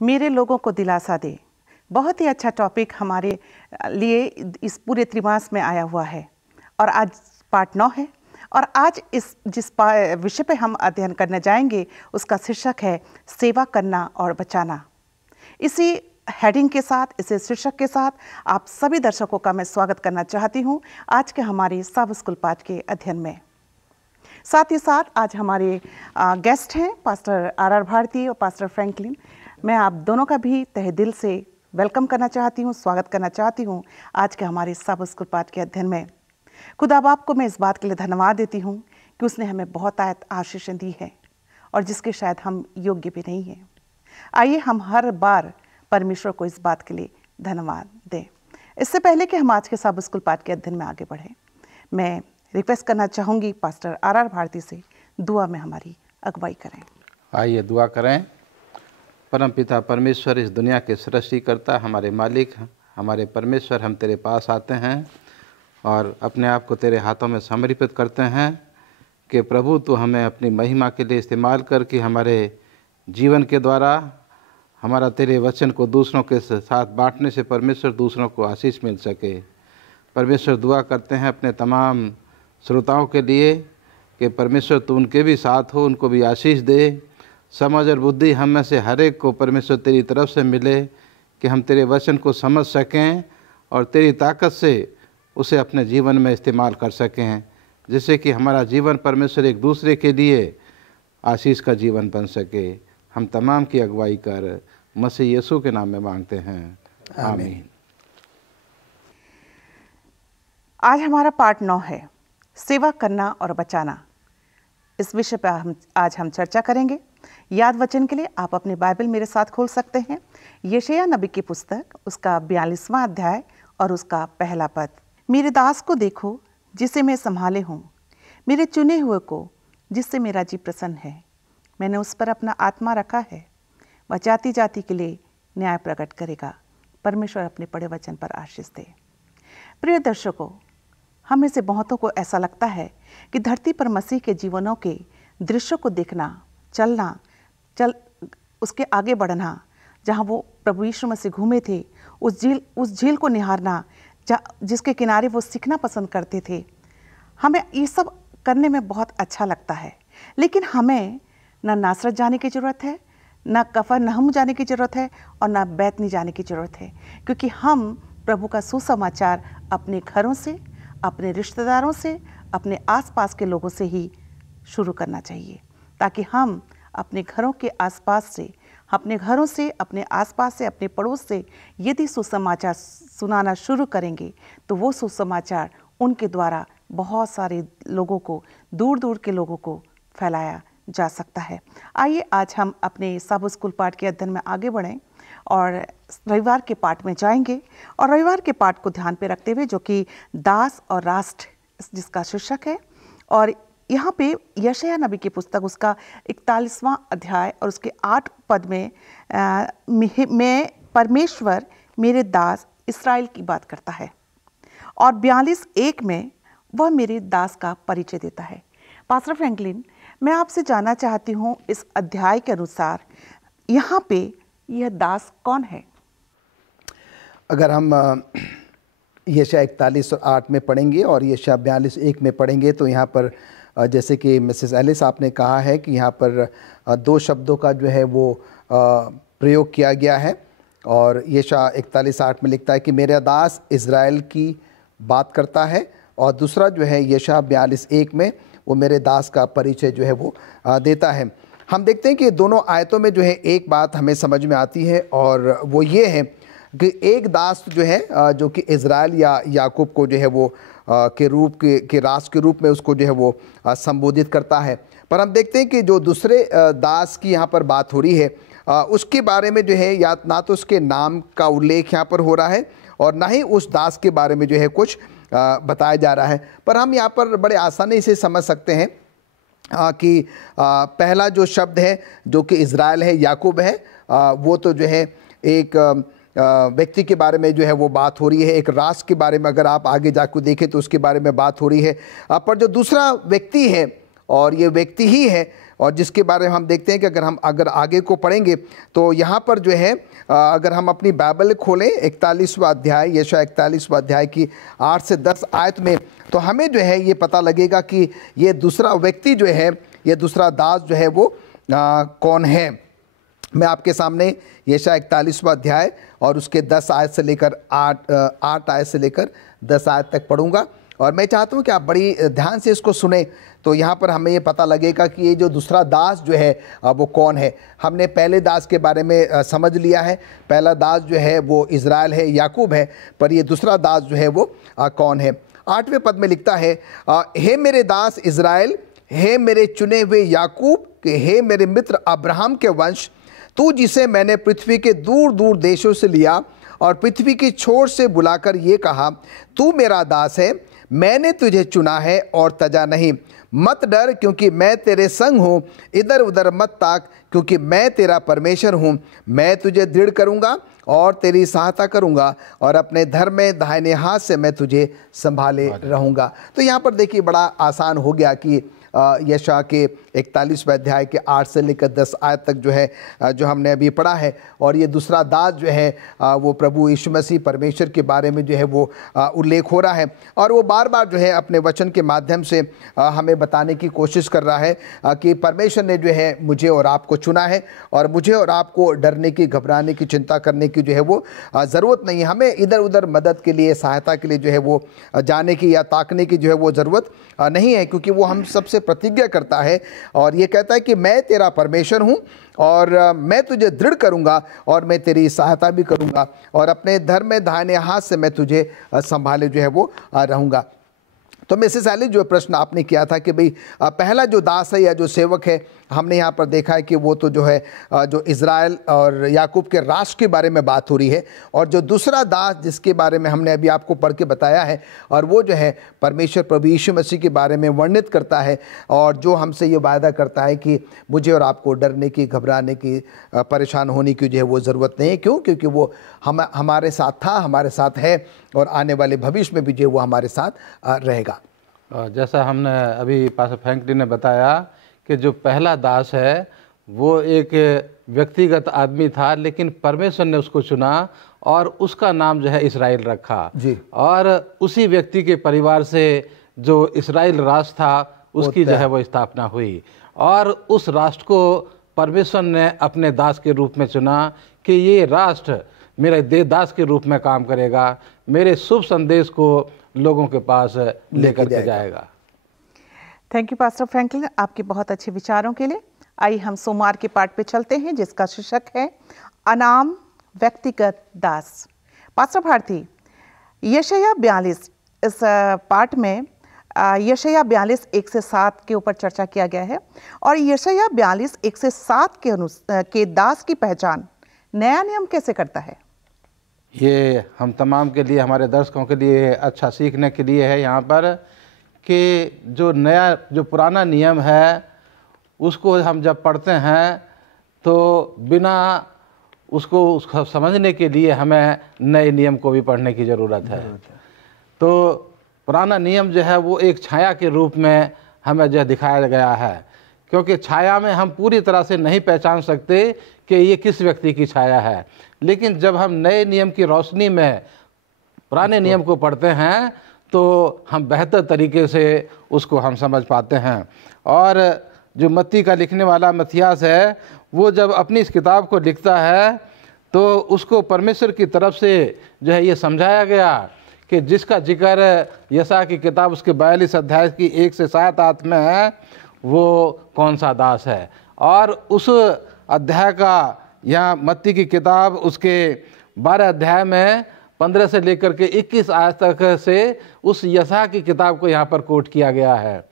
मेरे लोगों को दिलासा दे। बहुत ही अच्छा टॉपिक हमारे लिए इस पूरे त्रिमास में आया हुआ है और आज पार्ट 9 है। और आज जिस विषय पे हम अध्ययन करने जाएंगे उसका शीर्षक है सेवा करना और बचाना। इसी हेडिंग के साथ, इसी शीर्षक के साथ आप सभी दर्शकों का मैं स्वागत करना चाहती हूँ आज के हमारे सब स्कूल पाठ के अध्ययन में। साथ ही साथ आज हमारे गेस्ट हैं पास्टर आर भारती और पास्टर फ्रैंकलिन। मैं आप दोनों का भी तहे दिल से वेलकम करना चाहती हूँ, स्वागत करना चाहती हूँ आज के हमारे सब स्कूल पाठ के अध्ययन में। खुदा बाप को मैं इस बात के लिए धन्यवाद देती हूँ कि उसने हमें बहुत आशीषें दी है और जिसके शायद हम योग्य भी नहीं हैं। आइए हम हर बार परमेश्वर को इस बात के लिए धन्यवाद दें। इससे पहले कि हम आज के सब स्कूल पाठ के अध्ययन में आगे बढ़ें, मैं रिक्वेस्ट करना चाहूँगी पास्टर आर भारती से दुआ में हमारी अगुवाई करें। आइए दुआ करें। परम पिता परमेश्वर, इस दुनिया के सृष्टिकर्ता, हमारे मालिक, हमारे परमेश्वर, हम तेरे पास आते हैं और अपने आप को तेरे हाथों में समर्पित करते हैं कि प्रभु तू हमें अपनी महिमा के लिए इस्तेमाल करके हमारे जीवन के द्वारा हमारा तेरे वचन को दूसरों के साथ बांटने से परमेश्वर दूसरों को आशीष मिल सके। परमेश्वर दुआ करते हैं अपने तमाम श्रोताओं के लिए कि परमेश्वर तू उनके भी साथ हो, उनको भी आशीष दे। समझ और बुद्धि हम में से हर एक को परमेश्वर तेरी तरफ से मिले कि हम तेरे वचन को समझ सकें और तेरी ताकत से उसे अपने जीवन में इस्तेमाल कर सकें, जिससे कि हमारा जीवन परमेश्वर एक दूसरे के लिए आशीष का जीवन बन सके। हम तमाम की अगुवाई कर मसीह यीशु के नाम में मांगते हैं, आमीन। आज हमारा पार्ट 9 है सेवा करना और बचाना। इस विषय पर आज हम चर्चा करेंगे। याद वचन के लिए आप अपनी बाइबल मेरे साथ खोल सकते हैं। यशायाह नबी की पुस्तक, उसका 42वां अध्याय और उसका पहला पद। मेरे दास को देखो जिसे मैं संभाले हूँ, मेरे चुने हुए को जिससे मेरा जी प्रसन्न है। मैंने उस पर अपना आत्मा रखा है, वह जाति जाति के लिए न्याय प्रकट करेगा। परमेश्वर अपने पढ़े वचन पर आशीष दे। प्रिय दर्शकों, हम में से बहुतों को ऐसा लगता है कि धरती पर मसीह के जीवनों के दृश्यों को देखना, उसके आगे बढ़ना, जहाँ वो प्रभु यीशु मसीह घूमे थे, उस झील को निहारना जिसके किनारे वो सीखना पसंद करते थे, हमें ये सब करने में बहुत अच्छा लगता है। लेकिन हमें न नासरत जाने की ज़रूरत है, न कफरनहूम जाने की ज़रूरत है और न बैतनी जाने की ज़रूरत है, क्योंकि हम प्रभु का सुसमाचार अपने घरों से, अपने रिश्तेदारों से, अपने आसपास के लोगों से ही शुरू करना चाहिए, ताकि हम अपने घरों के आसपास से, अपने घरों से, अपने आसपास से, अपने पड़ोस से यदि सुसमाचार सुनाना शुरू करेंगे तो वो सुसमाचार उनके द्वारा बहुत सारे लोगों को, दूर दूर के लोगों को फैलाया जा सकता है। आइए आज हम अपने सब स्कूल पाठ के अध्ययन में आगे बढ़ें और रविवार के पाठ में जाएंगे। और रविवार के पाठ को ध्यान पे रखते हुए, जो कि दास और राष्ट्र जिसका शीर्षक है, और यहाँ पे यशायाह नबी की पुस्तक, उसका 41वां अध्याय और उसके 8 पद में मैं परमेश्वर मेरे दास इस्राएल की बात करता है, और 42:1 में वह मेरे दास का परिचय देता है। पास्टर फ्रैंकलिन, मैं आपसे जानना चाहती हूँ इस अध्याय के अनुसार यहाँ पे यह दास कौन है? अगर हम यशायाह 41 और 8 में पढ़ेंगे और यशायाह 42:1 में पढ़ेंगे तो यहाँ पर जैसे कि मिसेस एलिस आपने कहा है कि यहाँ पर 2 शब्दों का जो है वो प्रयोग किया गया है। और यशायाह 41:8 में लिखता है कि मेरा दास इज़राइल की बात करता है, और दूसरा जो है यशायाह 42:1 में वो मेरे दास का परिचय जो है वो देता है। हम देखते हैं कि दोनों आयतों में जो है एक बात हमें समझ में आती है, और वो ये है कि एक दास जो है जो कि इज़राइल या याकूब को जो है वो के राष्ट्र के रूप में उसको जो है वो संबोधित करता है। पर हम देखते हैं कि जो दूसरे दास की यहाँ पर बात हो रही है उसके बारे में जो है या ना तो उसके नाम का उल्लेख यहाँ पर हो रहा है और ना ही उस दास के बारे में जो है कुछ बताया जा रहा है। पर हम यहाँ पर बड़े आसानी से समझ सकते हैं कि पहला जो शब्द है जो कि इज़राइल है, याकूब है, वो तो जो है एक व्यक्ति के बारे में जो है वो बात हो रही है, एक राष्ट्र के बारे में अगर आप आगे जाकर देखें तो उसके बारे में बात हो रही है। पर जो दूसरा व्यक्ति है और ये व्यक्ति ही है और जिसके बारे में हम देखते हैं कि अगर आगे को पढ़ेंगे तो यहाँ पर जो है अगर हम अपनी बाइबल खोलें 41वां अध्याय, यशायाह 41वां अध्याय की 8 से 10 आयत में, तो हमें जो है ये पता लगेगा कि ये दूसरा व्यक्ति जो है, ये दूसरा दास जो है वो कौन है। मैं आपके सामने यशायाह 41वां अध्याय और उसके 10 आयत से लेकर 8 आयत से लेकर 10 आयत तक पढ़ूंगा, और मैं चाहता हूं कि आप बड़ी ध्यान से इसको सुने। तो यहाँ पर हमें ये पता लगेगा कि ये जो दूसरा दास जो है वो कौन है। हमने पहले दास के बारे में समझ लिया है, पहला दास जो है वो इज़राइल है, याकूब है, पर ये दूसरा दास जो है वो कौन है। 8वें पद में लिखता है, हे मेरे दास इज़राइल, हे मेरे चुने हुए याकूब, के हे मेरे मित्र अब्राहम के वंश, तू जिसे मैंने पृथ्वी के दूर दूर देशों से लिया और पृथ्वी की छोर से बुलाकर ये कहा, तू मेरा दास है, मैंने तुझे चुना है और तजा नहीं। मत डर, क्योंकि मैं तेरे संग हूँ, इधर उधर मत ताक, क्योंकि मैं तेरा परमेश्वर हूँ। मैं तुझे दृढ़ करूँगा और तेरी सहायता करूँगा, और अपने धर्म में दाहिने हाथ से मैं तुझे संभाले रहूँगा। तो यहाँ पर देखिए बड़ा आसान हो गया कि यशायाह के 41वें अध्याय के 8 से लेकर 10 आयत तक जो है जो हमने अभी पढ़ा है, और ये दूसरा दास जो है वो प्रभु यीशु मसीह परमेश्वर के बारे में जो है वो उल्लेख हो रहा है, और वो बार बार जो है अपने वचन के माध्यम से हमें बताने की कोशिश कर रहा है कि परमेश्वर ने जो है मुझे और आपको चुना है, और मुझे और आपको डरने की, घबराने की, चिंता करने की जो है वो ज़रूरत नहीं है। हमें इधर उधर मदद के लिए, सहायता के लिए जो है वो जाने की या ताकने की जो है वो ज़रूरत नहीं है, क्योंकि वो हम सबसे प्रतिज्ञा करता है और ये कहता है कि मैं तेरा परमेश्वर हूँ और मैं तुझे दृढ़ करूँगा और मैं तेरी सहायता भी करूँगा, और अपने धर्म में दाहिने हाथ से मैं तुझे संभाले जो है वो रहूँगा। तो मिसेस एलिस, जो प्रश्न आपने किया था कि भाई पहला जो दास है या जो सेवक है, हमने यहाँ पर देखा है कि वो तो जो है जो इज़राइल और याकूब के राष्ट्र के बारे में बात हो रही है, और जो दूसरा दास जिसके बारे में हमने अभी आपको पढ़ के बताया है, और वो जो है परमेश्वर प्रभु यीशु मसीह के बारे में वर्णित करता है, और जो हमसे ये वायदा करता है कि मुझे और आपको डरने की, घबराने की, परेशान होने की जो है वो ज़रूरत नहीं है। क्यों? क्योंकि वो हमारे साथ था, हमारे साथ है, और आने वाले भविष्य में भी जो वो हमारे साथ रहेगा। जैसा हमने अभी पास्टर फ्रैंकलिन ने बताया कि जो पहला दास है वो एक व्यक्तिगत आदमी था, लेकिन परमेश्वर ने उसको चुना और उसका नाम जो है इस्राएल रखा जी। और उसी व्यक्ति के परिवार से जो इस्राएल राष्ट्र था उसकी जो है वो स्थापना हुई, और उस राष्ट्र को परमेश्वर ने अपने दास के रूप में चुना कि ये राष्ट्र मेरे देवदास के रूप में काम करेगा, मेरे शुभ संदेश को लोगों के पास लेकर के जाएगा। थैंक यू पास्टर फ्रैंकलिन, आपके बहुत अच्छे विचारों के लिए। आइए हम सोमवार के पाठ पे चलते हैं, जिसका शीर्षक है अनाम व्यक्तिगत दास। पास्टर भारती, यशायाह 42 इस पाठ में यशायाह 42 1 से 7 के ऊपर चर्चा किया गया है, और यशायाह 42 1 से 7 के दास की पहचान नया नियम कैसे करता है? ये हम तमाम के लिए, हमारे दर्शकों के लिए अच्छा सीखने के लिए है यहाँ पर कि जो पुराना नियम है उसको हम जब पढ़ते हैं तो बिना उसको समझने के लिए हमें नए नियम को भी पढ़ने की ज़रूरत है। तो पुराना नियम जो है वो एक छाया के रूप में हमें जो दिखाया गया है, क्योंकि छाया में हम पूरी तरह से नहीं पहचान सकते कि ये किस व्यक्ति की छाया है, लेकिन जब हम नए नियम की रोशनी में पुराने नियम को पढ़ते हैं तो हम बेहतर तरीके से उसको हम समझ पाते हैं। और जो मत्ती का लिखने वाला मत्थियास है, वो जब अपनी इस किताब को लिखता है तो उसको परमेश्वर की तरफ से जो है ये समझाया गया कि जिसका जिक्र यशायाह की किताब उसके 42 अध्याय की 1 से 7 आयत में है, वो कौन सा दास है। और उस अध्याय का यहाँ मत्ती की किताब उसके 12 अध्याय में 15 से लेकर के 21 आयत तक से उस यशायाह की किताब को यहाँ पर कोट किया गया है,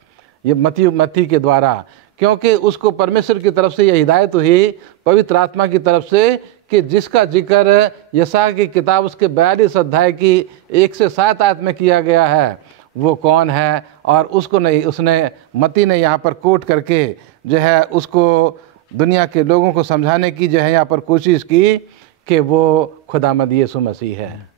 ये मत्ती के द्वारा, क्योंकि उसको परमेश्वर की तरफ से यह हिदायत हुई पवित्र आत्मा की तरफ से कि जिसका जिक्र यशायाह की किताब उसके 42 अध्याय की 1 से 7 आयत में किया गया है वो कौन है। और उसको नहीं, उसने मत्ती ने यहाँ पर कोट करके जो है उसको दुनिया के लोगों को समझाने की जो है यहाँ पर कोशिश की कि वो खुदामद यीशु मसीह है।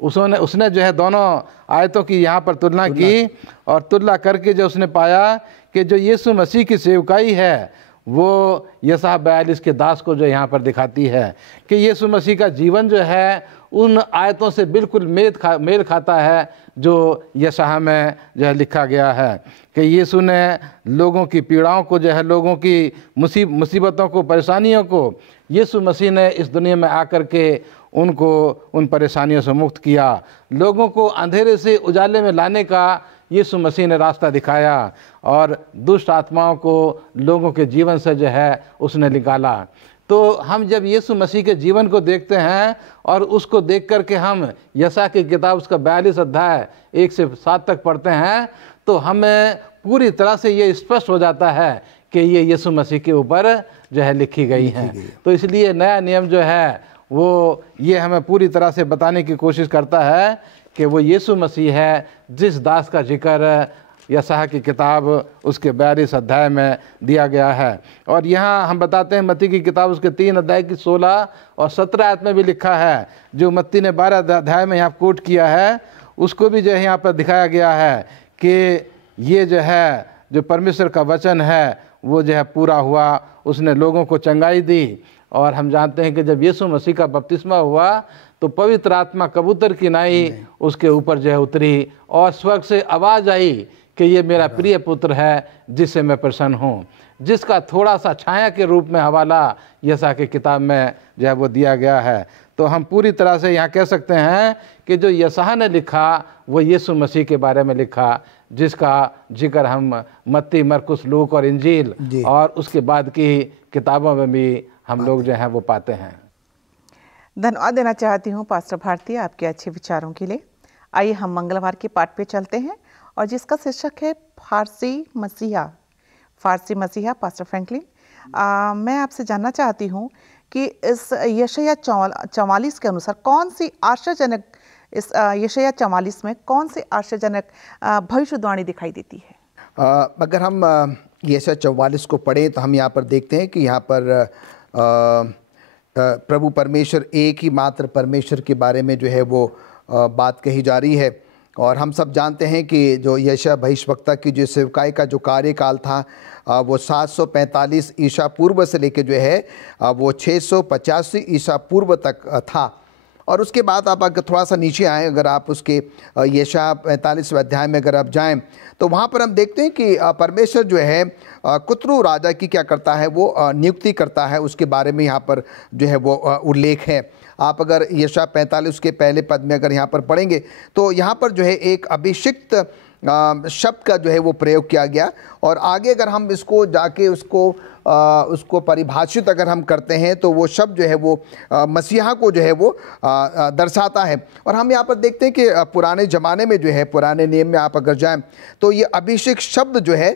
उसने जो है दोनों आयतों की यहाँ पर तुलना की, और तुलना करके जो उसने पाया कि जो यीशु मसीह की सेवकाई है वो यशायाह 42 के दास को जो यहाँ पर दिखाती है कि यीशु मसीह का जीवन जो है उन आयतों से बिल्कुल मेल खाता है जो यशायाह में जो है लिखा गया है कि यीशु ने लोगों की पीड़ाओं को जो है, लोगों की मुसीबतों को, परेशानियों को यीशु मसीह ने इस दुनिया में आकर के उनको उन परेशानियों से मुक्त किया। लोगों को अंधेरे से उजाले में लाने का यीशु मसीह ने रास्ता दिखाया और दुष्ट आत्माओं को लोगों के जीवन से जो है उसने निकाला। तो हम जब यीशु मसीह के जीवन को देखते हैं और उसको देख करके हम यशायाह की किताब उसका 42 अध्याय 1 से 7 तक पढ़ते हैं तो हमें पूरी तरह से ये स्पष्ट हो जाता है कि ये यीशु मसीह के ऊपर जो है लिखी गई हैं। तो इसलिए नया नियम जो है वो ये हमें पूरी तरह से बताने की कोशिश करता है कि वो यीशु मसीह है जिस दास का जिक्र यशायाह की किताब उसके 42 अध्याय में दिया गया है। और यहाँ हम बताते हैं मत्ती की किताब उसके 3 अध्याय की 16 और 17 आयत में भी लिखा है, जो मत्ती ने 12 अध्याय में यहाँ कोट किया है उसको भी जो है यहाँ पर दिखाया गया है कि ये जो है जो परमेश्वर का वचन है वो जो है पूरा हुआ, उसने लोगों को चंगाई दी। और हम जानते हैं कि जब यीशु मसीह का बपतिस्मा हुआ तो पवित्र आत्मा कबूतर की नाई उसके ऊपर जो है उतरी और स्वर्ग से आवाज़ आई कि ये मेरा प्रिय पुत्र है जिससे मैं प्रसन्न हूँ, जिसका थोड़ा सा छाया के रूप में हवाला यशायाह की किताब में जो है वो दिया गया है। तो हम पूरी तरह से यहाँ कह सकते हैं कि जो यशायाह ने लिखा वो यीशु मसीह के बारे में लिखा, जिसका जिक्र हम मत्ती, मरकुस, लूक और इंजील और उसके बाद की किताबों में भी हम लोग जो हैं वो पाते हैं। धन्यवाद देना चाहती हूँ पास्टर भारती आपके अच्छे विचारों के लिए। आइए हम मंगलवार के पाठ पे चलते हैं और जिसका शीर्षक है फारसी मसीहा। फारसी मसीहा पास्टर फ्रैंकलिन, मैं आपसे जानना चाहती हूँ कि इस यशायाह 44 के अनुसार कौन सी आश्चर्यजनक, इस यशायाह 44 में कौन सी आश्चर्यजनक भविष्यवाणी दिखाई देती है? अगर हम यशायाह 44 को पढ़ें तो हम यहाँ पर देखते हैं कि यहाँ पर प्रभु परमेश्वर, एक ही मात्र परमेश्वर के बारे में जो है वो बात कही जा रही है। और हम सब जानते हैं कि जो यशायाह भविष्यवक्ता की जो सेवकाई का जो कार्यकाल था वो 745 ईसा पूर्व से लेकर जो है वो 685 ईसा पूर्व तक था। और उसके बाद आप अगर थोड़ा सा नीचे आएँ, अगर आप उसके यशायाह 45वें अध्याय में अगर आप जाएं तो वहाँ पर हम देखते हैं कि परमेश्वर जो है कुतरू राजा की क्या करता है, वो नियुक्ति करता है। उसके बारे में यहाँ पर जो है वो उल्लेख है। आप अगर यशायाह 45 के पहले पद में अगर यहाँ पर पढ़ेंगे तो यहाँ पर जो है एक अभिषिक्त शब्द का जो है वो प्रयोग किया गया। और आगे अगर हम इसको जाके उसको परिभाषित अगर हम करते हैं तो वो शब्द जो है वो मसीहा को जो है वो दर्शाता है। और हम यहाँ पर देखते हैं कि पुराने ज़माने में जो है, पुराने नियम में आप अगर जाएं तो ये अभिषेक शब्द जो है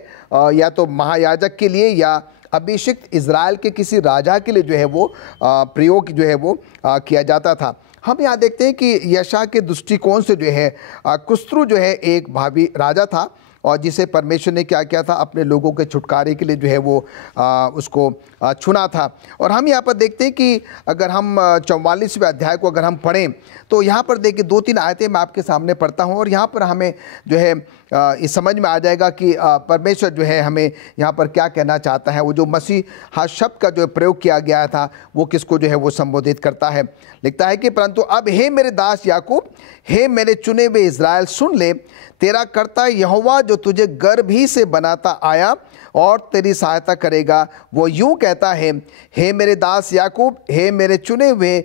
या तो महायाजक के लिए या अभिषिक्त इज़राइल के किसी राजा के लिए जो है वो प्रयोग जो है वो किया जाता था। हम यहाँ देखते हैं कि यशायाह के दृष्टिकोण से जो है कुस्रू जो है एक भावी राजा था और जिसे परमेश्वर ने क्या किया था, अपने लोगों के छुटकारे के लिए जो है वो उसको चुना था। और हम यहाँ पर देखते हैं कि अगर हम 44वें अध्याय को अगर हम पढ़ें तो यहाँ पर देखिए 2-3 आयतें मैं आपके सामने पढ़ता हूँ और यहाँ पर हमें जो है इस समझ में आ जाएगा कि परमेश्वर जो है हमें यहाँ पर क्या कहना चाहता है। वो जो मसीहा शब्द का जो प्रयोग किया गया था वो किसको जो है वो संबोधित करता है। लिखता है कि परंतु अब हे मेरे दास याकूब, हे मेरे चुने हुए इज़राइल, सुन ले, तेरा कर्ता यहोवा जो तुझे गर्भ ही से बनाता आया और तेरी सहायता करेगा, वो यूं कहता है, हे मेरे दास याकूब, हे मेरे चुने हुए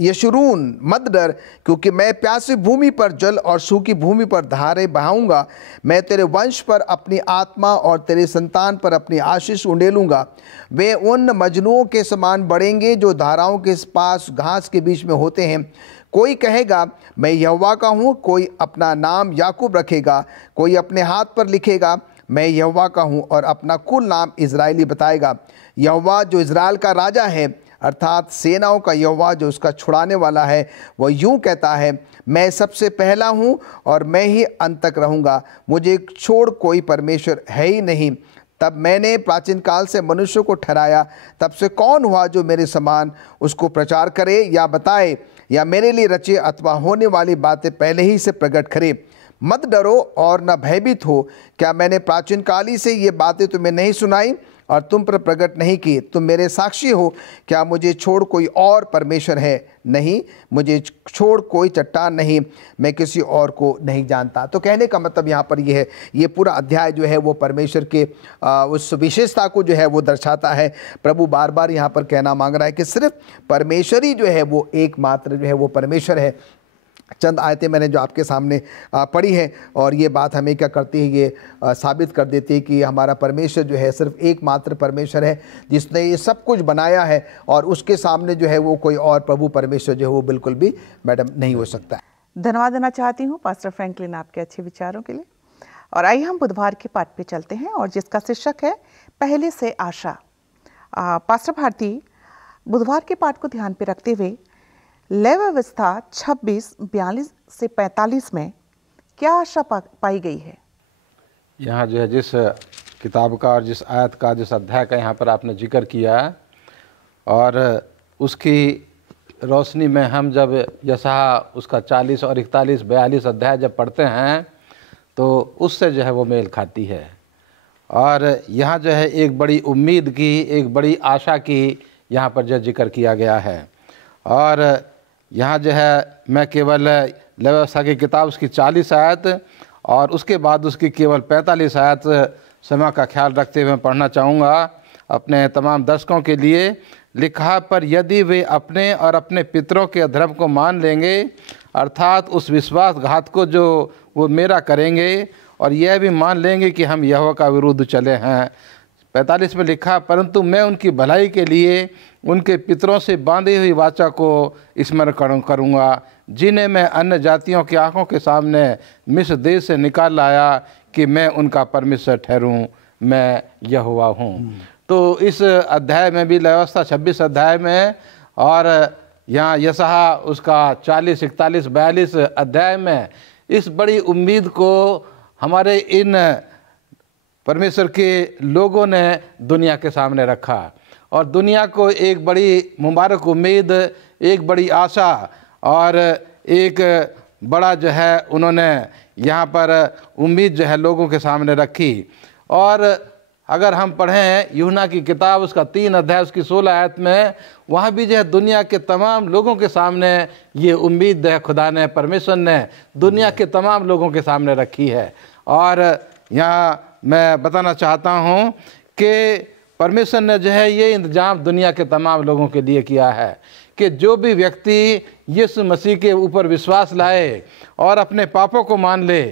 यशूरून, मत डर, क्योंकि मैं प्यासी भूमि पर जल और सूखी भूमि पर धारे बहाऊंगा। मैं तेरे वंश पर अपनी आत्मा और तेरे संतान पर अपनी आशीष उंडेलूंगा। वे उन मजनुओं के समान बढ़ेंगे जो धाराओं के पास घास के बीच में होते हैं। कोई कहेगा मैं यहोवा का हूँ, कोई अपना नाम याकूब रखेगा, कोई अपने हाथ पर लिखेगा मैं यहोवा का हूँ और अपना कुल नाम इज़राइली बताएगा। यहोवा जो इज़राइल का राजा है, अर्थात सेनाओं का यहोवा जो उसका छुड़ाने वाला है, वह यूं कहता है, मैं सबसे पहला हूं और मैं ही अंत तक रहूँगा, मुझे छोड़ कोई परमेश्वर है ही नहीं। तब मैंने प्राचीन काल से मनुष्य को ठहराया, तब से कौन हुआ जो मेरे समान उसको प्रचार करे या बताए या मेरे लिए रचे अथवा होने वाली बातें पहले ही से प्रकट करे। मत डरो और न भयभीत हो। क्या मैंने प्राचीन काल ही से ये बातें तुम्हें नहीं सुनाई और तुम पर प्रकट नहीं की? तुम मेरे साक्षी हो। क्या मुझे छोड़ कोई और परमेश्वर है? नहीं, मुझे छोड़ कोई चट्टान नहीं, मैं किसी और को नहीं जानता। तो कहने का मतलब यहाँ पर यह है, ये पूरा अध्याय जो है वो परमेश्वर के उस विशेषता को जो है वो दर्शाता है। प्रभु बार बार यहाँ पर कहना मांग रहा है कि सिर्फ परमेश्वर ही जो है वो एकमात्र जो है वो परमेश्वर है। चंद आयतें मैंने जो आपके सामने पढ़ी हैं और ये बात हमें क्या करती है, ये साबित कर देती है कि हमारा परमेश्वर जो है सिर्फ एकमात्र परमेश्वर है जिसने ये सब कुछ बनाया है, और उसके सामने जो है वो कोई और प्रभु परमेश्वर जो है वो बिल्कुल भी मैडम नहीं हो सकता है। धन्यवाद देना चाहती हूँ पास्टर फ्रैंकलिन आपके अच्छे विचारों के लिए। और आइए हम बुधवार के पाठ पे चलते हैं और जिसका शीर्षक है पहले से आशा। पास्टर भारती बुधवार के पाठ को ध्यान पे रखते हुए लय व्यवस्था 26:42 से 45 में क्या आशा पाई गई है? यहाँ जो है जिस किताब का और जिस आयत का, जिस अध्याय का यहाँ पर आपने जिक्र किया, और उसकी रोशनी में हम जब यशायाह उसका 40 और 41, 42 अध्याय जब पढ़ते हैं तो उससे जो है वो मेल खाती है। और यहाँ जो है एक बड़ी उम्मीद की, एक बड़ी आशा की यहाँ पर जो जिक्र किया गया है। और यहाँ जो है मैं केवल लय व्यवस्था की किताब उसकी 40 आयत और उसके बाद उसकी केवल 45 आयत समय का ख्याल रखते हुए पढ़ना चाहूँगा अपने तमाम दर्शकों के लिए। लिखा, पर यदि वे अपने और अपने पितरों के अधर्म को मान लेंगे, अर्थात उस विश्वासघात को जो वो मेरा करेंगे, और यह भी मान लेंगे कि हम यहोवा का विरुद्ध चले हैं। 45 में लिखा, परंतु मैं उनकी भलाई के लिए उनके पितरों से बांधी हुई वाचा को स्मरण करूँगा, जिन्हें मैं अन्य जातियों की आँखों के सामने मिस्र देश से निकाल लाया, कि मैं उनका परमेश्वर ठहरूँ, मैं यहोवा हूँ। तो इस अध्याय में भी लय व्यवस्था 26 अध्याय में, और यहाँ यशायाह उसका 40, 41, 42 अध्याय में इस बड़ी उम्मीद को हमारे इन परमेश्वर के लोगों ने दुनिया के सामने रखा, और दुनिया को एक बड़ी मुबारक उम्मीद, एक बड़ी आशा और एक बड़ा जो है उन्होंने यहाँ पर उम्मीद जो है लोगों के सामने रखी। और अगर हम पढ़ें यूहन्ना की किताब उसका 3 अध्याय उसकी 16 आयत में, वहाँ भी जो है दुनिया के तमाम लोगों के सामने ये उम्मीद है खुदा ने, परमेश्वर ने दुनिया के तमाम लोगों के सामने रखी है। और यहाँ मैं बताना चाहता हूँ कि परमेश्वर ने जो है ये इंतजाम दुनिया के तमाम लोगों के लिए किया है कि जो भी व्यक्ति यीशु मसीह के ऊपर विश्वास लाए और अपने पापों को मान ले,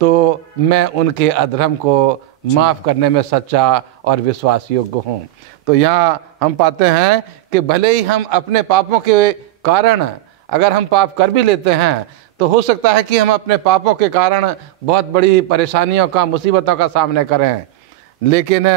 तो मैं उनके अधर्म को माफ़ करने में सच्चा और विश्वास योग्य हूँ। तो यहाँ हम पाते हैं कि भले ही हम अपने पापों के कारण अगर हम पाप कर भी लेते हैं, तो हो सकता है कि हम अपने पापों के कारण बहुत बड़ी परेशानियों का, मुसीबतों का सामना करें, लेकिन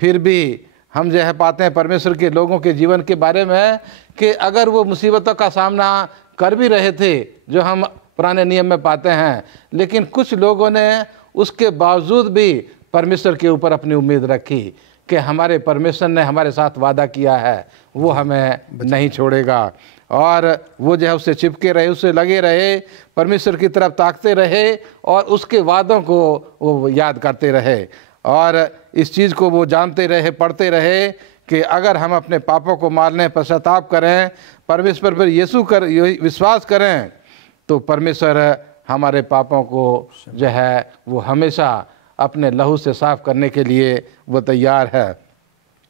फिर भी हम जो है पाते हैं परमेश्वर के लोगों के जीवन के बारे में कि अगर वो मुसीबतों का सामना कर भी रहे थे, जो हम पुराने नियम में पाते हैं, लेकिन कुछ लोगों ने उसके बावजूद भी परमेश्वर के ऊपर अपनी उम्मीद रखी कि हमारे परमेश्वर ने हमारे साथ वादा किया है, वो हमें नहीं छोड़ेगा। और वो जो है उससे चिपके रहे, उससे लगे रहे, परमेश्वर की तरफ ताकते रहे और उसके वादों को वो याद करते रहे, और इस चीज़ को वो जानते रहे, पढ़ते रहे कि अगर हम अपने पापों को मारने, पश्चाताप करें, परमेश्वर पर यीशु कर विश्वास करें, तो परमेश्वर हमारे पापों को जो है वो हमेशा अपने लहू से साफ करने के लिए वो तैयार है।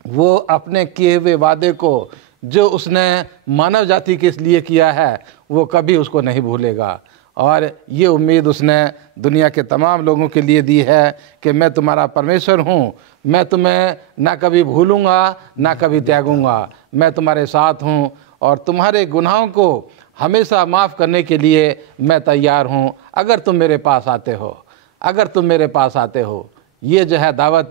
वो अपने किए हुए वादे को जो उसने मानव जाति के लिए किया है, वो कभी उसको नहीं भूलेगा। और ये उम्मीद उसने दुनिया के तमाम लोगों के लिए दी है कि मैं तुम्हारा परमेश्वर हूँ, मैं तुम्हें ना कभी भूलूंगा ना कभी त्यागूंगा, मैं तुम्हारे साथ हूँ और तुम्हारे गुनाहों को हमेशा माफ़ करने के लिए मैं तैयार हूँ, अगर तुम मेरे पास आते हो, अगर तुम मेरे पास आते हो। ये जो है दावत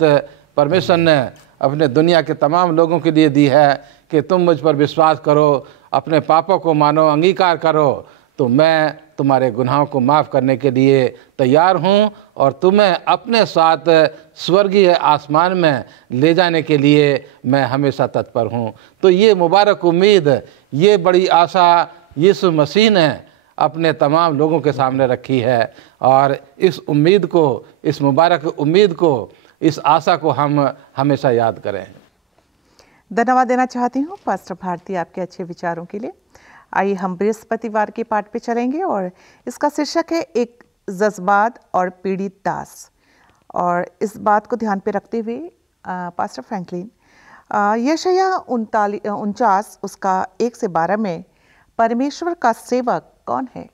परमेश्वर ने अपने दुनिया के तमाम लोगों के लिए दी है कि तुम मुझ पर विश्वास करो, अपने पापों को मानो, अंगीकार करो, तो मैं तुम्हारे गुनाहों को माफ़ करने के लिए तैयार हूँ और तुम्हें अपने साथ स्वर्गीय आसमान में ले जाने के लिए मैं हमेशा तत्पर हूँ। तो ये मुबारक उम्मीद, ये बड़ी आशा यीशु मसीह ने अपने तमाम लोगों के सामने रखी है। और इस उम्मीद को, इस मुबारक उम्मीद को, इस आशा को हम हमेशा याद करें। धन्यवाद देना चाहती हूँ पास्टर भारती आपके अच्छे विचारों के लिए। आइए हम बृहस्पतिवार के पाठ पे चलेंगे और इसका शीर्षक है एक जज्बात और पीड़ित दास। और इस बात को ध्यान पे रखते हुए पास्टर फ्रैंकलिन, यशायाह 49 उसका 1 से 12 में परमेश्वर का सेवक कौन है?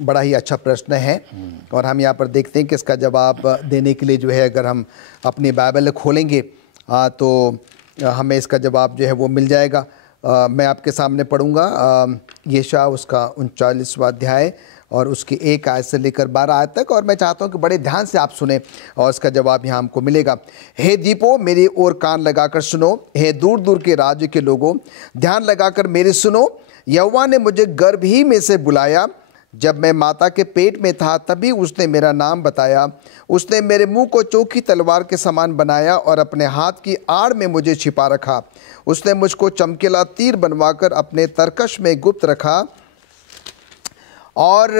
बड़ा ही अच्छा प्रश्न है और हम यहाँ पर देखते हैं कि इसका जवाब देने के लिए जो है अगर हम अपनी बाइबल खोलेंगे तो हमें इसका जवाब जो है वो मिल जाएगा। मैं आपके सामने पढ़ूंगा यशायाह उसका 39वां अध्याय और उसकी 1 आयत से लेकर 12 आयत तक, और मैं चाहता हूं कि बड़े ध्यान से आप सुने और इसका जवाब यहाँ हमको मिलेगा। हे दीपो, मेरी ओर कान लगाकर सुनो, हे दूर दूर के राज्य के लोगों, ध्यान लगाकर मेरी सुनो। यहोवा ने मुझे गर्भ ही में से बुलाया, जब मैं माता के पेट में था तभी उसने मेरा नाम बताया। उसने मेरे मुंह को चोखी तलवार के समान बनाया और अपने हाथ की आड़ में मुझे छिपा रखा। उसने मुझको चमकीला तीर बनवाकर अपने तरकश में गुप्त रखा और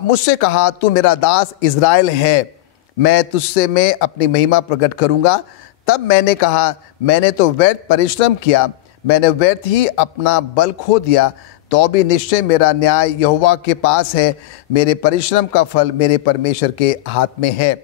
मुझसे कहा, तू मेरा दास इज़राइल है, मैं तुझसे मैं अपनी महिमा प्रकट करूँगा। तब मैंने कहा, मैंने तो व्यर्थ परिश्रम किया, मैंने व्यर्थ ही अपना बल खो दिया। तो भी निश्चय मेरा न्याय यहोवा के पास है, मेरे परिश्रम का फल मेरे परमेश्वर के हाथ में है।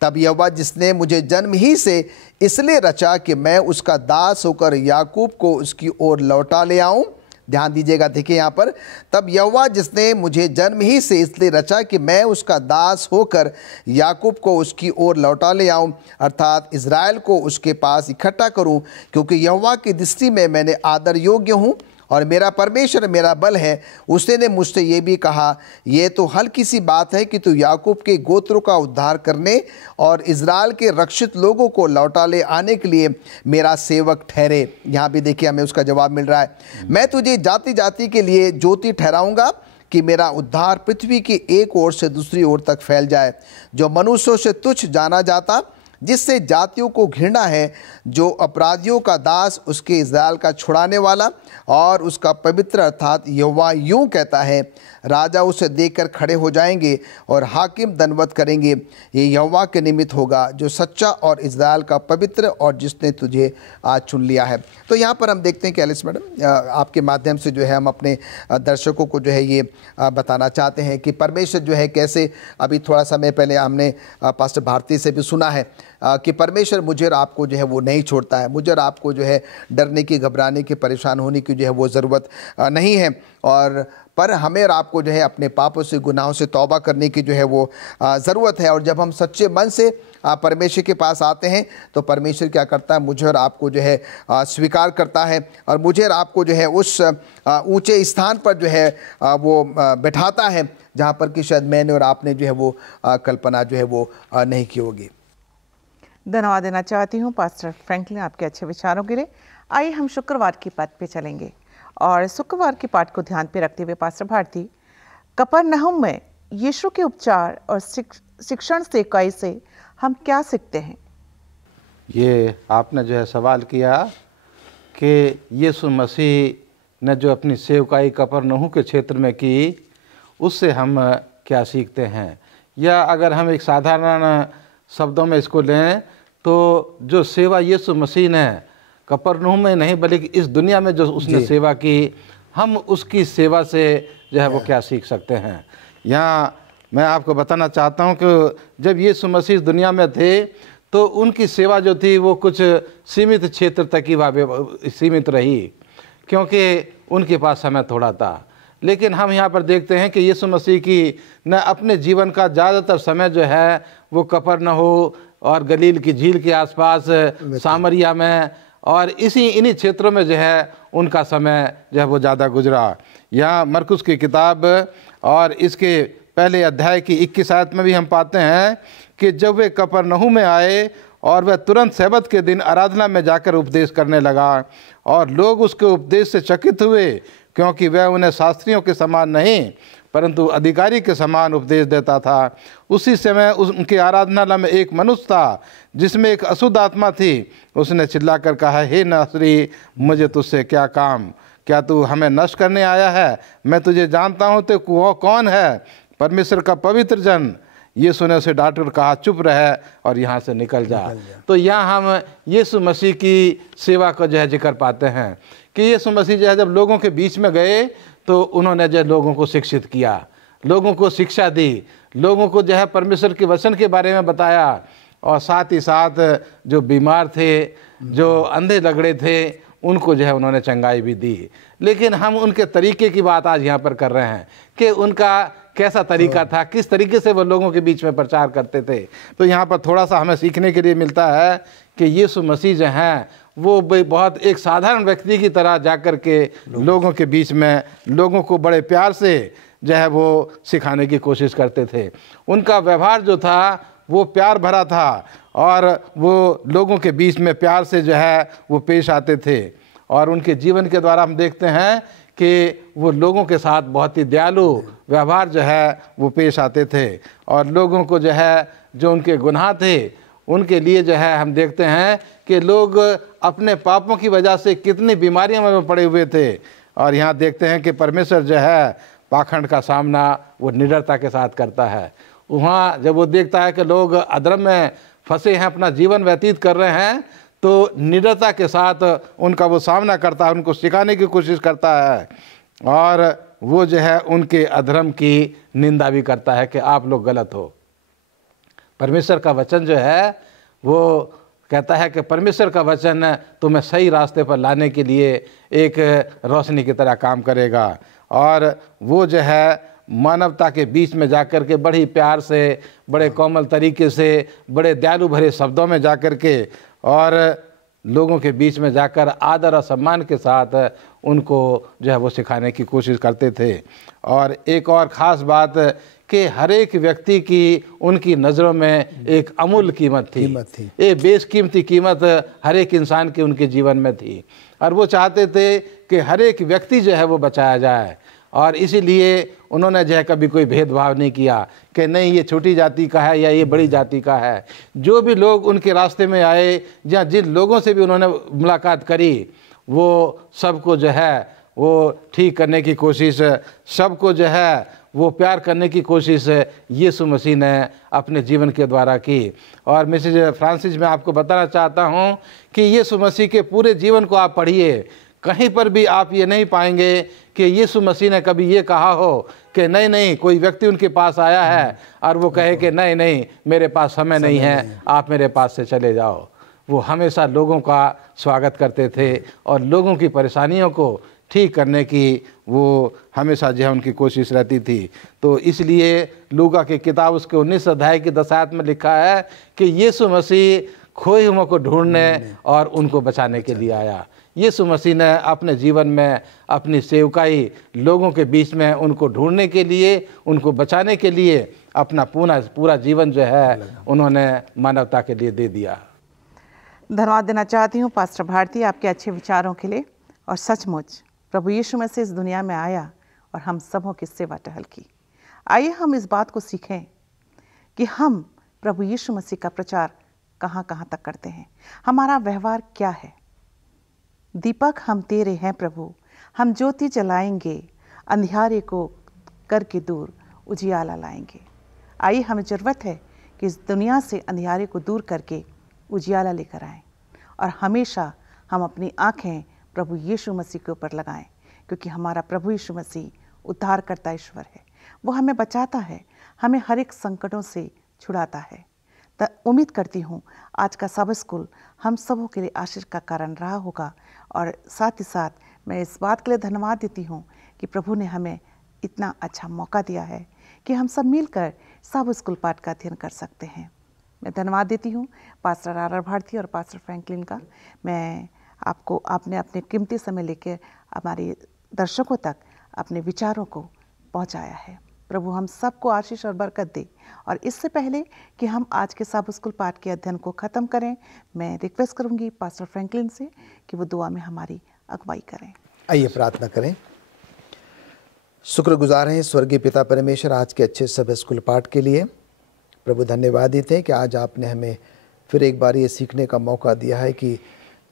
तब यहोवा जिसने मुझे जन्म ही से इसलिए रचा कि मैं उसका दास होकर याकूब को उसकी ओर लौटा ले आऊँ। ध्यान दीजिएगा, देखिए यहाँ पर, तब यहोवा जिसने मुझे जन्म ही से इसलिए रचा कि मैं उसका दास होकर याकूब को उसकी ओर लौटा ले आऊँ, अर्थात इज़राइल को उसके पास इकट्ठा करूँ, क्योंकि यहोवा की दृष्टि में मैंने आदर योग्य हूँ और मेरा परमेश्वर मेरा बल है। उसने मुझसे ये भी कहा, ये तो हल्की सी बात है कि तू याकूब के गोत्रों का उद्धार करने और इज़राइल के रक्षित लोगों को लौटा ले आने के लिए मेरा सेवक ठहरे। यहाँ भी देखिए हमें उसका जवाब मिल रहा है, मैं तुझे जाति जाति के लिए ज्योति ठहराऊंगा कि मेरा उद्धार पृथ्वी की एक ओर से दूसरी ओर तक फैल जाए। जो मनुष्यों से तुच्छ जाना जाता, जिससे जातियों को घृणा है, जो अपराधियों का दास, उसके इज़राइल का छुड़ाने वाला और उसका पवित्र, अर्थात यहोवा यूं कहता है, राजा उसे देखकर खड़े हो जाएंगे और हाकिम दंडवत करेंगे। ये यहोवा के निमित्त होगा जो सच्चा और इज़राइल का पवित्र और जिसने तुझे आज चुन लिया है। तो यहाँ पर हम देखते हैं कि एलिस मैडम आपके माध्यम से जो है हम अपने दर्शकों को जो है ये बताना चाहते हैं कि परमेश्वर जो है कैसे, अभी थोड़ा समय पहले हमने पास्टर भारती से भी सुना है कि परमेश्वर मुझे और आपको जो है वो नहीं छोड़ता है। मुझे और आपको जो है डरने की, घबराने की, परेशान होने की जो है वो ज़रूरत नहीं है, और पर हमें और आपको जो है अपने पापों से, गुनाहों से तौबा करने की जो है वो ज़रूरत है। और जब हम सच्चे मन से परमेश्वर के पास आते हैं तो परमेश्वर क्या करता है, मुझे और आपको जो है स्वीकार करता है और मुझे और आपको जो है उस ऊंचे स्थान पर जो है वो बैठाता है जहाँ पर कि शायद मैंने और आपने जो है वो कल्पना जो है वो नहीं की होगी। धन्यवाद देना चाहती हूँ पास्टर फ्रैंकलिन आपके अच्छे विचारों के लिए। आइए हम शुक्रवार की पाठ पे चलेंगे और शुक्रवार की पाठ को ध्यान पे रखते हुए पास्टर भारती, कफरनहूम में यीशु के उपचार और शिक्षण सेवकाई से हम क्या सीखते हैं? ये आपने जो है सवाल किया कि यीशु मसीह ने जो अपनी सेवकाई कफरनहूम के क्षेत्र में की, उससे हम क्या सीखते हैं, या अगर हम एक साधारण शब्दों में इसको लें तो जो सेवा यीशु मसीह ने कफरनहूम में नहीं बल्कि इस दुनिया में जो उसने सेवा की, हम उसकी सेवा से जो है वो क्या सीख सकते हैं। यहाँ मैं आपको बताना चाहता हूँ कि जब यीशु मसीह दुनिया में थे तो उनकी सेवा जो थी वो कुछ सीमित क्षेत्र तक ही सीमित रही, क्योंकि उनके पास समय थोड़ा था। लेकिन हम यहाँ पर देखते हैं कि यीशु मसीह की न अपने जीवन का ज़्यादातर समय जो है वो कफरनहूम और गलील की झील के आसपास, सामरिया में और इन्हीं क्षेत्रों में जो है उनका समय जो है वो ज़्यादा गुजरा। यहाँ मरकुस की किताब और इसके पहले अध्याय की 21 आयत में भी हम पाते हैं कि जब वे कफरनहूम में आए और वह तुरंत सब्त के दिन आराधना में जाकर उपदेश करने लगा, और लोग उसके उपदेश से चकित हुए, क्योंकि वह उन्हें शास्त्रियों के समान नहीं परंतु अधिकारी के समान उपदेश देता था। उसी समय उनके आराधनालय में एक मनुष्य था जिसमें एक अशुद्ध आत्मा थी। उसने चिल्लाकर कहा, हे नासरी, मुझे तुझसे क्या काम, क्या तू हमें नष्ट करने आया है? मैं तुझे जानता हूँ, तो वो कौन है? परमेश्वर का पवित्र जन। यीशु ने उसे डांट कर कहा, चुप रह और यहाँ से निकल जा। तो यहाँ हम यीशु मसीह की सेवा को जो है जिक्र पाते हैं कि यीशु मसीह जो है जब लोगों के बीच में गए तो उन्होंने जो लोगों को शिक्षित किया, लोगों को शिक्षा दी, लोगों को जो है परमेश्वर के वचन के बारे में बताया, और साथ ही साथ जो बीमार थे, जो अंधे लंगड़े थे, उनको जो है उन्होंने चंगाई भी दी। लेकिन हम उनके तरीके की बात आज यहाँ पर कर रहे हैं कि उनका कैसा तरीका था, किस तरीके से वो लोगों के बीच में प्रचार करते थे। तो यहाँ पर थोड़ा सा हमें सीखने के लिए मिलता है कि यीशु मसीह जो हैं वो बहुत एक साधारण व्यक्ति की तरह जाकर के लोगों के बीच में लोगों को बड़े प्यार से जो है वो सिखाने की कोशिश करते थे। उनका व्यवहार जो था वो प्यार भरा था और वो लोगों के बीच में प्यार से जो है वो पेश आते थे। और उनके जीवन के द्वारा हम देखते हैं कि वो लोगों के साथ बहुत ही दयालु व्यवहार जो है वो पेश आते थे, और लोगों को जो है जो उनके गुनाह थे उनके लिए जो है हम देखते हैं कि लोग अपने पापों की वजह से कितनी बीमारियों में पड़े हुए थे। और यहाँ देखते हैं कि परमेश्वर जो है पाखंड का सामना वो निडरता के साथ करता है। वहाँ जब वो देखता है कि लोग अधर्म में फंसे हैं, अपना जीवन व्यतीत कर रहे हैं, तो निडरता के साथ उनका वो सामना करता है, उनको सिखाने की कोशिश करता है, और वो जो है उनके अधर्म की निंदा भी करता है कि आप लोग गलत हो। परमेश्वर का वचन जो है वो कहता है कि परमेश्वर का वचन तुम्हें सही रास्ते पर लाने के लिए एक रोशनी की तरह काम करेगा। और वो जो है मानवता के बीच में जाकर के बड़ी प्यार से, बड़े कोमल तरीके से, बड़े दयालु भरे शब्दों में जाकर के और लोगों के बीच में जाकर आदर और सम्मान के साथ उनको जो है वो सिखाने की कोशिश करते थे। और एक और ख़ास बात कि हर एक व्यक्ति की उनकी नज़रों में एक अमूल्य कीमत थी। एक बेशकीमती कीमत हर एक इंसान की उनके जीवन में थी, और वो चाहते थे कि हर एक व्यक्ति जो है वो बचाया जाए। और इसीलिए उन्होंने जो है कभी कोई भेदभाव नहीं किया कि नहीं ये छोटी जाति का है या ये बड़ी जाति का है। जो भी लोग उनके रास्ते में आए या जिन लोगों से भी उन्होंने मुलाकात करी, वो सबको जो है वो ठीक करने की कोशिश, सबको जो है वो प्यार करने की कोशिश यीशु मसीह ने अपने जीवन के द्वारा की। और मिसेज फ्रांसिस, मैं आपको बताना चाहता हूँ कि यीशु मसीह के पूरे जीवन को आप पढ़िए, कहीं पर भी आप ये नहीं पाएंगे कि यीशु मसीह ने कभी ये कहा हो कि नहीं नहीं, कोई व्यक्ति उनके पास आया है और वो कहे कि नहीं नहीं मेरे पास समय नहीं है, आप मेरे पास से चले जाओ। वो हमेशा लोगों का स्वागत करते थे और लोगों की परेशानियों को ठीक करने की वो हमेशा जो है उनकी कोशिश रहती थी। तो इसलिए लूका की किताब उसके 19 अध्याय की 10 आयत में लिखा है कि यीशु मसीह खोए हुओं को ढूंढने और उनको बचाने के लिए आया। यीशु मसीह ने अपने जीवन में अपनी सेवकाई लोगों के बीच में उनको ढूंढने के लिए, उनको बचाने के लिए अपना पूरा जीवन जो है उन्होंने मानवता के लिए दे दिया। धन्यवाद देना चाहती हूँ पास्टर भारती आपके अच्छे विचारों के लिए। और सचमुच प्रभु यीशु मसीह इस दुनिया में आया और हम सबों की सेवा टहल की। आइए हम इस बात को सीखें कि हम प्रभु यीशु मसीह का प्रचार कहाँ कहाँ तक करते हैं, हमारा व्यवहार क्या है। दीपक हम तेरे हैं प्रभु, हम ज्योति जलाएंगे, अंधियारे को करके दूर उजियाला लाएंगे। आइए हमें ज़रूरत है कि इस दुनिया से अंधियारे को दूर करके उजियाला लेकर आएं और हमेशा हम अपनी आँखें प्रभु यीशु मसीह के ऊपर लगाएं, क्योंकि हमारा प्रभु यीशु मसीह उद्धारकर्ता ईश्वर है। वो हमें बचाता है, हमें हर एक संकटों से छुड़ाता है। तो उम्मीद करती हूँ आज का सबक स्कूल हम सबों के लिए आशीष का कारण रहा होगा। और साथ ही साथ मैं इस बात के लिए धन्यवाद देती हूँ कि प्रभु ने हमें इतना अच्छा मौका दिया है कि हम सब मिलकर सबक स्कूल पाठ का अध्ययन कर सकते हैं। मैं धन्यवाद देती हूँ पास्टर आर भारती और पास्टर फ्रैंकलिन का। मैं आपने अपने कीमती समय लेकर हमारे दर्शकों तक अपने विचारों को पहुंचाया है। प्रभु हम सबको आशीष और बरकत दे। और इससे पहले कि हम आज के सबक स्कूल पाठ के अध्ययन को ख़त्म करें, मैं रिक्वेस्ट करूंगी पास्टर फ्रैंकलिन से कि वो दुआ में हमारी अगुवाई करें। आइए प्रार्थना करें। शुक्रगुजार हैं स्वर्गीय पिता परमेश्वर आज के अच्छे सबक स्कूल पाठ के लिए। प्रभु धन्यवादित है कि आज आपने हमें फिर एक बार ये सीखने का मौका दिया है कि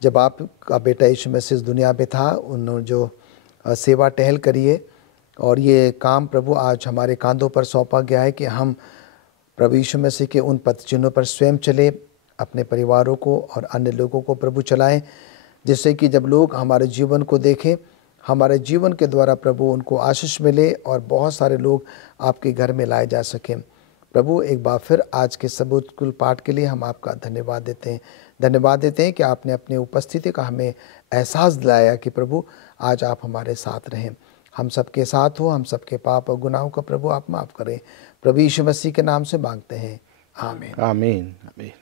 जब आपका बेटा यीशु मसीह इस दुनिया में था, उन्होंने जो सेवा टहल करिए। और ये काम प्रभु आज हमारे कांधों पर सौंपा गया है कि हम प्रभु यीशु मसीह के उन पथ चिन्हों पर स्वयं चले, अपने परिवारों को और अन्य लोगों को प्रभु चलाएं, जिससे कि जब लोग हमारे जीवन को देखें, हमारे जीवन के द्वारा प्रभु उनको आशीष मिले और बहुत सारे लोग आपके घर में लाए जा सकें। प्रभु एक बार फिर आज के सबूत कुल पाठ के लिए हम आपका धन्यवाद देते हैं। धन्यवाद देते हैं कि आपने अपनी उपस्थिति का हमें एहसास दिलाया कि प्रभु आज आप हमारे साथ रहें, हम सबके साथ हो, हम सबके पाप और गुनाहों का प्रभु आप माफ़ करें। प्रभु यीशु मसीह के नाम से मांगते हैं, आमीन। आमीन आमीन।